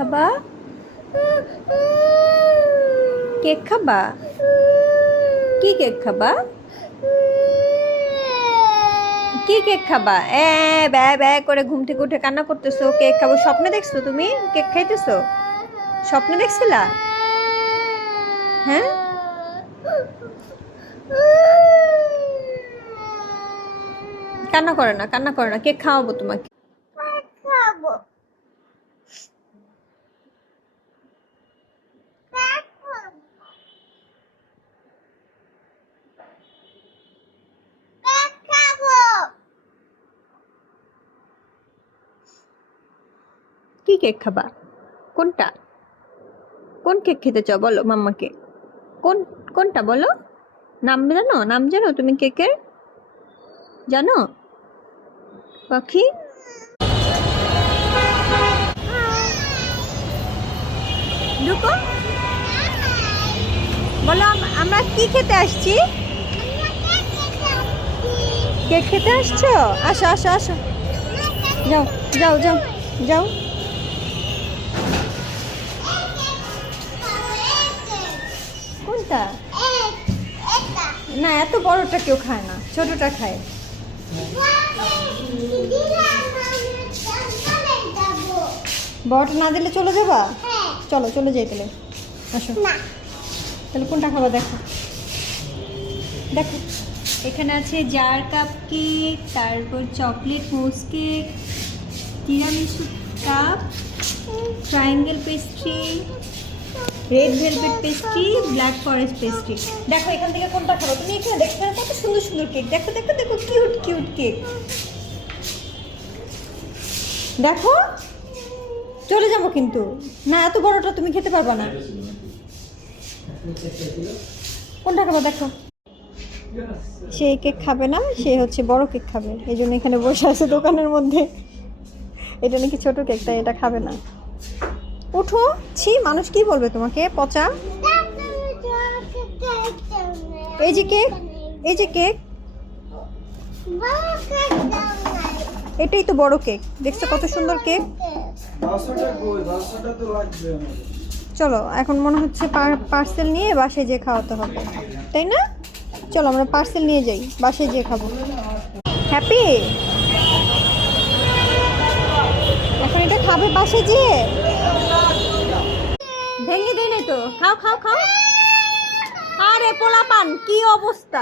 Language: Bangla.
খাবা? কেক খাবা? কি কেক খাবা? কি কেক খাবা? ব্যা ব্যা করে ঘুম থেকে উঠে কান্না করতেছো। কেক খাবো স্বপ্নে দেখছো? তুমি কেক খাইতেছো? স্বপ্নে দেখছিলা? হ্যাঁ, কান্না করে না, কান্না করে না, কেক খাওয়াবো তোমাকে। কি কেক খাবা? কোনটা? কোন কেক খেতে চাও বলো মাম্মাকে? কোনটা বলো? নাম জানো? নাম জানো তুমি কেকের? জানো পাখি? লুকো, বলো আমরা কি খেতে আসছি? কেক খেতে আসছো? আসো আসো আসো, যাও যাও যাও যাও। কোনটা? না, এত বড়টা কেউ খায় না, ছোটটা খায়। বড়টা না দিলে চলে যাবা? চলো চলে যাই তাহলে, আসো। তাহলে কোনটা খাবা দেখো, দেখো এখানে আছে জার কাপ কেক, তারপর chocolate mousse cake, tiramisu cup, triangle pastry, red velvet pastry, black forest pastry. দেখো এখান থেকে কোনটা খাবো তুমি? এখানে দেখো কত সুন্দর সুন্দর কেক, দেখো দেখো দেখো, কিউট কিউট কেক। দেখো, চলে যাবো কিন্তু। না, এত বড়টা তুমি খেতে পারবা না। কোনটা খাবো দেখো। সে কেক খাবে না, সে হচ্ছে বড় কেক খাবে, এই জন্য এখানে বসে আছে দোকানের মধ্যে। এটা নাকি ছোট কেক, তাই এটা খাবে না। উঠো, ছি, মানুষ কি বলবে তোমাকে, পচা। এই যে কেক, এই যে কেক, এটাই তো বড় কেক, দেখছো কত সুন্দর কেক। চলো এখন মনে হচ্ছে পার্সেল নিয়ে বাসায় যেয়ে খাওয়াতে হবে, তাই না? চলো আমরা পার্সেল নিয়ে যাই, বাসায় যেয়ে খাবো। হ্যাপি, এখন এটা খাবে বাসায় যেয়ে? ভেঙে দেয় নাই তো, খাও খাও খাও। আরে পোলাপান, কি অবস্থা!